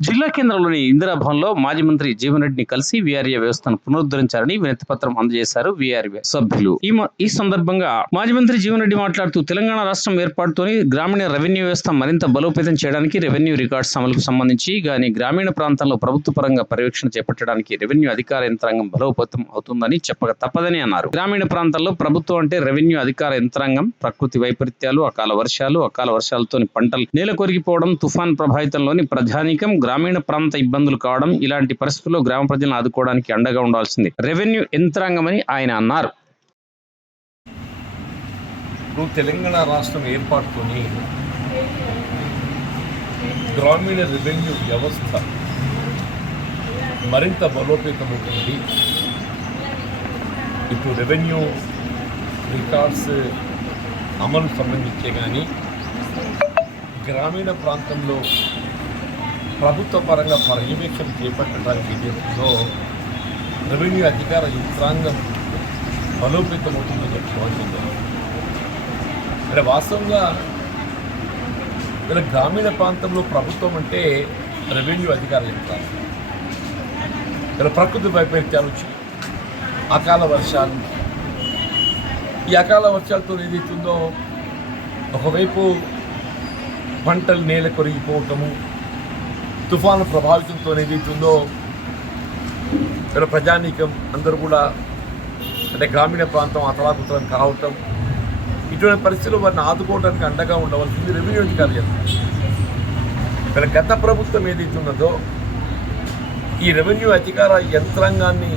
జిల్లా కేంద్రంలోని ఇందిరాభవన్లో మాజీ మంత్రి జీవన్రెడ్డిని కలిసి వీఆర్ఏ వ్యవస్థను పునరుద్ధరించాలని వినతి పత్రం అందజేశారు వీఆర్ఏ సభ్యులు. ఈ సందర్భంగా మాజీ మంత్రి జీవన్రెడ్డి మాట్లాడుతూ తెలంగాణ రాష్ట్రం ఏర్పాటుతోని గ్రామీణ రెవెన్యూ వ్యవస్థ మరింత బలోపేతం చేయడానికి రెవెన్యూ రికార్డ్స్ అమలుకు సంబంధించి గాని గ్రామీణ ప్రాంతాల్లో ప్రభుత్వ పరంగా పర్యవేక్షణ చేపట్టడానికి రెవెన్యూ అధికార యంత్రాంగం బలోపేతం అవుతుందని చెప్పక తప్పదని అన్నారు. గ్రామీణ ప్రాంతాల్లో ప్రభుత్వం అంటే రెవెన్యూ అధికార యంత్రాంగం ప్రకృతి వైపరీత్యాలు అకాల వర్షాలు అకాల వర్షాలతోని పంటలు నేల కొరిగిపోవడం తుఫాన్ ప్రభావితంలోని ప్రధానికం గ్రామీణ ప్రాంత ఇబ్బందులు కావడం ఇలాంటి పరిస్థితుల్లో గ్రామ ప్రజలను ఆదుకోవడానికి అండగా ఉండాల్సింది. రెవెన్యూ యంత్రాంగమని ఆయన అన్నారు. ఇప్పుడు తెలంగాణ రాష్ట్రం ఏర్పాటుతోని గ్రామీణ రెవెన్యూ వ్యవస్థ మరింత బలోపేతమవుతుంది ఇప్పుడు రెవెన్యూ రికార్డ్స్ అమలు సంబంధించే కానీ గ్రామీణ ప్రాంతంలో ప్రభుత్వ పరంగా పర్యవేక్షణ చేపట్టడానికి దేశంలో రెవెన్యూ అధికార యంత్రాంగం బలోపేతమవుతుందని చెప్పుకోవాల్సిందే ఇక్కడ వాస్తవంగా ఇక్కడ గ్రామీణ ప్రాంతంలో ప్రభుత్వం అంటే రెవెన్యూ అధికార యంత్రాంగం. ఇక్కడ ప్రకృతి వైపరీత్యాలు అకాల వర్షాలు. ఈ అకాల వర్షాలతో ఏదైతుందో ఒకవైపు పంటలు నేల కొరిగిపోవటము తుఫాను ప్రభావితంతో ఏదైతుందో ఇక్కడ ప్రజానీకం అందరూ కూడా అంటే గ్రామీణ ప్రాంతం అతలాకుతలం కావటం ఇటువంటి పరిస్థితులు వారిని ఆదుకోవడానికి అండగా ఉండవలసింది రెవెన్యూ అధికారి ఇక్కడ గత ప్రభుత్వం ఏదైతే ఈ రెవెన్యూ అధికార యంత్రాంగాన్ని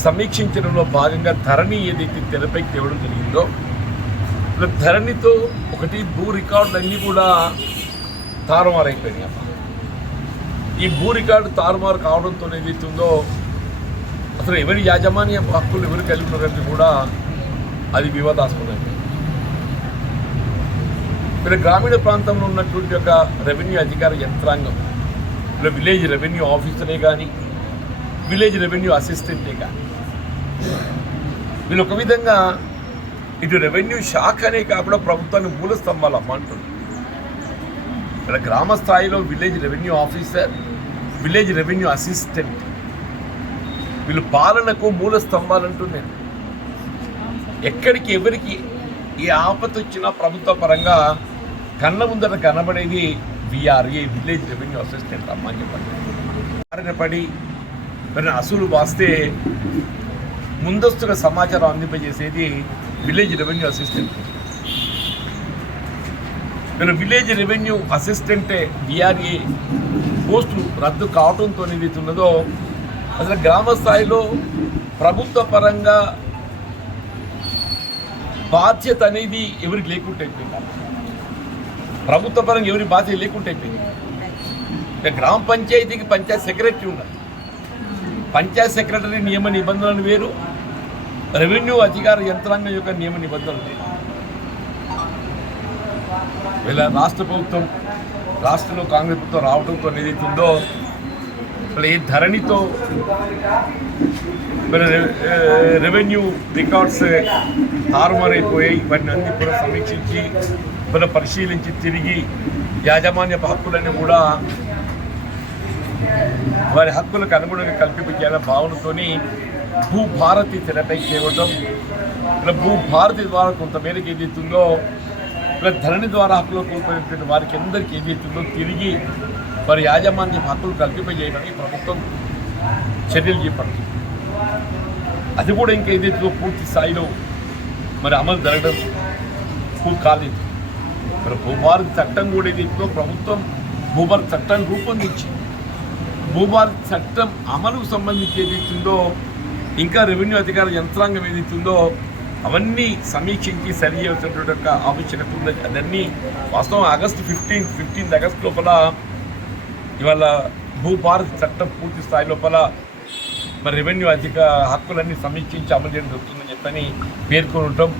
సమీక్షించడంలో భాగంగా ధరణి ఏదైతే తెరపైకి తేవడం జరిగిందో ధరణితో ఒకటి భూ రికార్డులన్నీ కూడా తారుమారైపోయినాయి అమ్మ ఈ భూ రికార్డు తారుమారు కావడంతో ఏదైతుందో ఉందో అసలు ఎవరి యాజమాన్య హక్కులు ఎవరు కలిగి ఉన్నారంటే కూడా అది వివాదాస్పదం మీరు గ్రామీణ ప్రాంతంలో ఉన్నటువంటి ఒక రెవెన్యూ అధికార యంత్రాంగం ఇలా విలేజ్ రెవెన్యూ ఆఫీసరే కానీ విలేజ్ రెవెన్యూ అసిస్టెంటే కానీ వీళ్ళు ఒక విధంగా ఇటు రెవెన్యూ శాఖనే కాకుండా ప్రభుత్వాన్ని మూల స్తంభాలు అమ్మంటుంది ఇక్కడ గ్రామ స్థాయిలో village revenue officer village revenue assistant. వీళ్ళు పాలనకు మూల స్తంభాలు అంటున్నాను ఎక్కడికి ఎవరికి ఏ ఆపత వచ్చినా ప్రభుత్వ పరంగా కన్న ముందర కనబడేది విఆర్ఏ విలేజ్ రెవెన్యూ అసిస్టెంట్ అమ్మ అని చెప్పండి. బారిన పడి మరి అసలు వాస్తే ముందస్తుగా సమాచారం అందింపజేసేది విలేజ్ రెవెన్యూ అసిస్టెంట్. వీళ్ళు విలేజ్ రెవెన్యూ అసిస్టెంటే డిఆర్ఏ పోస్టు రద్దు కావడంతో ఏదైతున్నదో అసలు గ్రామ స్థాయిలో ప్రభుత్వ పరంగా బాధ్యత అనేది ఎవరికి లేకుండా అయిపోయింది? ప్రభుత్వ పరంగా ఎవరి బాధ్యత లేకుండా అయిపోయింది? గ్రామ పంచాయతీకి పంచాయత్ సెక్రటరీ ఉండాలి. పంచాయత్ సెక్రటరీ నియమ నిబంధనలు వేరు రెవెన్యూ అధికార యంత్రాంగం యొక్క నియమ నిబంధనలు వేరు. వీళ్ళ రాష్ట్ర ప్రభుత్వం రాష్ట్రంలో కాంగ్రెస్ ప్రభుత్వం రావడంతో ఏదైతే ఉందో అసలు ఏ ధరణితో రెవెన్యూ రికార్డ్స్ తారుమారైపోయాయి వాటిని అన్ని కూడా సమీక్షించి మన పరిశీలించి తిరిగి యాజమాన్య హక్కులన్నీ కూడా వారి హక్కులకు అనుగుణంగా కల్పించాలనే భావనతోని భూభారతి తెరపై చేయడం ఇలా భూభారతి ద్వారా కొంతమేరకు ఏదైతుందో ఇలా ధరణి ద్వారా హక్కులు కోల్పోయినటువంటి వారికి అందరికీ ఏదైతుందో తిరిగి వారి యాజమాన్య హక్కులు కల్పింపజేయడానికి ప్రభుత్వం చర్యలు చేపడుతుంది. అది కూడా ఇంకా ఏదైతే పూర్తి స్థాయిలో మరి అమలు జరగడం పూర్తి కాలేదు మరి భూభారతి చట్టం కూడా ఏదైతుందో ప్రభుత్వం భూభారత చట్టాన్ని రూపొందించి భూభారత చట్టం అమలుకు సంబంధించి ఏదైతుందో ఇంకా రెవెన్యూ అధికార యంత్రాంగం ఏదైతుందో అవన్నీ సమీక్షించి సరి చేయాల్సినటువంటి యొక్క ఆవశ్యకత ఉంది అదన్నీ వాస్తవం ఆగస్టు ఫిఫ్టీన్ ఫిఫ్టీన్త్ ఆగస్ట్ లోపల ఇవాళ భూభారతి చట్టం పూర్తి స్థాయి లోపల మరి రెవెన్యూ అధిక హక్కులన్నీ సమీక్షించి అమలు చేయడం జరుగుతుందని చెప్పని పేర్కొని ఉంటాం.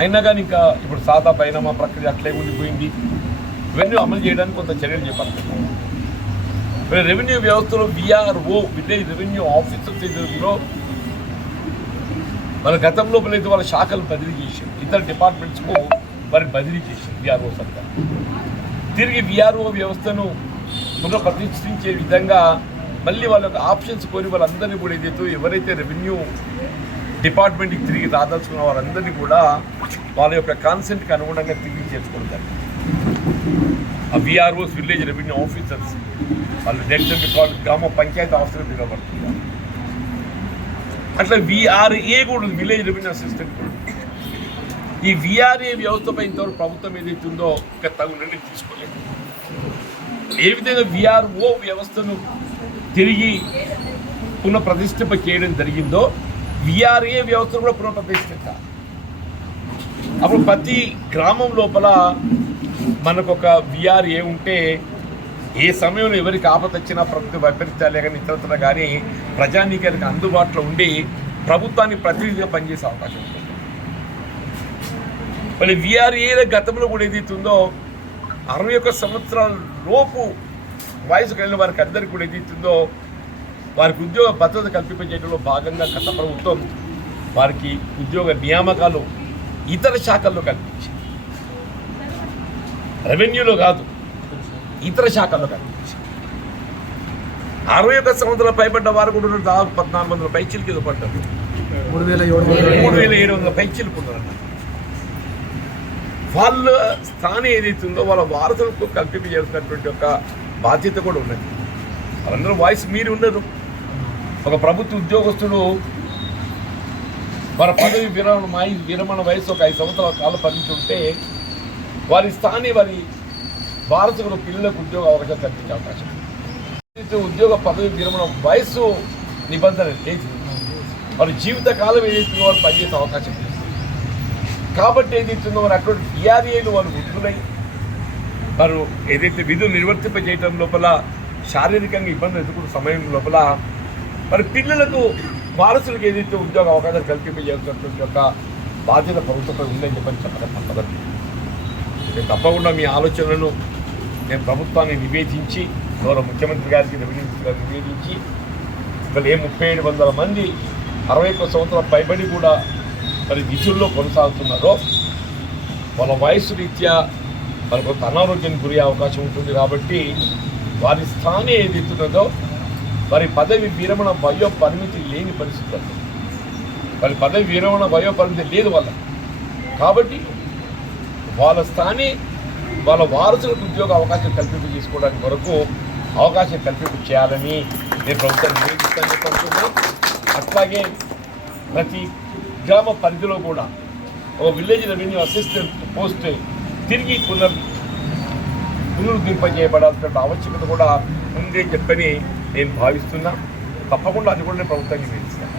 అయినా కానీ ఇంకా ఇప్పుడు సాదా బైనామా ప్రక్రియ అట్లే ఉండిపోయింది. రెవెన్యూ అమలు చేయడానికి కొంత చర్యలు చేపడుతున్నాం మరి రెవెన్యూ వ్యవస్థలో విఆర్ఓ విలేజ్ రెవెన్యూ ఆఫీసర్స్ ఏదో మన గతం లోపలైతే వాళ్ళ శాఖలు బదిలీ చేశారు. ఇతర డిపార్ట్మెంట్స్కు మరి బదిలీ చేశారు విఆర్ఓ సర్కార్ తిరిగి విఆర్ఓ వ్యవస్థను పునఃప్రతిష్ఠించే విధంగా మళ్ళీ వాళ్ళ యొక్క ఆప్షన్స్ కోరి వాళ్ళందరినీ కూడా ఏదైతే ఎవరైతే రెవెన్యూ డిపార్ట్మెంట్కి తిరిగి రాదలుచుకున్న వాళ్ళందరినీ కూడా వాళ్ళ యొక్క కాన్సెంట్కి అనుగుణంగా తిరిగి చేసుకోవడం జరిగింది. ఆ విఆర్ఓస్ విలేజ్ రెవెన్యూ ఆఫీసర్స్ వాళ్ళు డెంటల్ రికార్డు గ్రామ పంచాయతీ ఆఫీసర్ పిలువబడుతున్నారు. అట్లా విఆర్ఏ కూడా ఉంది విలేజ్ రెవెన్యూ అసిస్టెంట్ కూడా. ఈ విఆర్ఏ వ్యవస్థపై ఇంతవరకు ప్రభుత్వం ఏదైతే ఉందో ఒక తగు నిర్ణయం తీసుకోలేదు. ఏ విధంగా విఆర్ఓ వ్యవస్థను తిరిగి పునఃప్రతిష్ఠింప చేయడం జరిగిందో విఆర్ఏ వ్యవస్థను కూడా పునఃప్రతిష్ఠించాలి. అప్పుడు ప్రతి గ్రామం లోపల మనకు ఒక విఆర్ఏ ఉంటే ఏ సమయంలో ఎవరికి ఆపద వచ్చినా ప్రభుత్వ వైపరీత్యాలే కానీ ఇతరత్ర కానీ ప్రజానీకానికి అందుబాటులో ఉండి ప్రభుత్వాన్ని ప్రతినిధిగా పనిచేసే అవకాశం ఉంటుంది. మరి విఆర్ఏల గతంలో కూడా ఏదైతుందో అరవై ఒక్క సంవత్సరాల లోపు వయసు కలిగిన వారికి అందరికీ కూడా ఏదైతుందో వారికి ఉద్యోగ భద్రత కల్పింపజేయడంలో భాగంగా గత ప్రభుత్వం వారికి ఉద్యోగ నియామకాలు ఇతర శాఖల్లో కల్పించింది. రెవెన్యూలో కాదు. ఇతర శాఖల్లో కల్పించింది అరవై ఒక్క సంవత్సరాల పైబడ్డ వారు కూడా. దాదాపు పద్నాలుగు వందల పైచీలు కింద పడ్డారు. మూడు వేల మూడు వేల ఏడు వందల పైచీలకు ఉన్నారన్న వాళ్ళ స్థానం ఏదైతే ఉందో వాళ్ళ వారసులకు కల్పింపజేసినటువంటి ఒక బాధ్యత కూడా ఉన్నది. వాళ్ళందరూ వాయిస్ మీరు ఉండరు. ఒక ప్రభుత్వ ఉద్యోగస్తుడు వారి పదవి విరమణ విరమణ వయసు ఒక ఐదు సంవత్సరాల కాల పరిమితి ఉంటే వారి స్థాని వారి భారతకు పిల్లలకు ఉద్యోగ అవకాశం కల్పించే అవకాశం. ఏదైతే ఉద్యోగ పదవి విరమణ వయస్సు నిబంధన లేదు వారి జీవిత కాలం ఏదైతుందో వారు పనిచేసే అవకాశం లేదు. కాబట్టి ఏదైతుందో వారు అటువంటి డిఆర్ఏలు వారు ఉంటున్నాయి వారు ఏదైతే విధులు నిర్వర్తింపజేయటం లోపల శారీరకంగా ఇబ్బందులు ఎదుర్కొన్న సమయం లోపల మరి పిల్లలకు వారసులకు ఏదైతే ఉద్యోగ అవకాశాలు కల్పింపజేస్తున్నటువంటి యొక్క బాధ్యత ప్రభుత్వంపై ఉందని చెప్పని చెప్పడం తప్పదండి నేను తప్పకుండా మీ ఆలోచనలను నేను ప్రభుత్వాన్ని నివేదించి గౌరవ ముఖ్యమంత్రి గారికి రెవెన్యూ గారికి నివేదించి ఇక్కడ ఏ ముప్పై ఏడు వందల మంది అరవై ఒక్క సంవత్సరాల పైబడి కూడా మరి విధుల్లో కొనసాగుతున్నారో వాళ్ళ వయసు రీత్యా వాళ్ళకు కొంత అనారోగ్యానికి గురి అవకాశం ఉంటుంది కాబట్టి వారి స్థానం ఏదైతే వారి పదవి విరమణ వయో పరిమితి లేని పరిస్థితుల్లో వారి పదవి విరమణ వయో పరిమితి లేదు వాళ్ళ కాబట్టి వాళ్ళ స్థానే వాళ్ళ వారసులకు ఉద్యోగ అవకాశం కల్పింపు చేసుకోవడానికి వరకు అవకాశం కల్పింపు చేయాలని నేను ప్రభుత్వం నివేదిస్తాను చెప్పనుకున్నా అట్లాగే ప్రతి గ్రామ పరిధిలో కూడా ఒక విలేజ్ రెవెన్యూ అసిస్టెంట్ పోస్ట్ తిరిగి పునర్ పునరుద్ధరింప చేయబడాల్సిన ఆవశ్యకత కూడా ఉంది అని చెప్పని నేను భావిస్తున్నా. తప్పకుండా అది కూడా నేను ప్రభుత్వాన్ని నివేదిస్తాను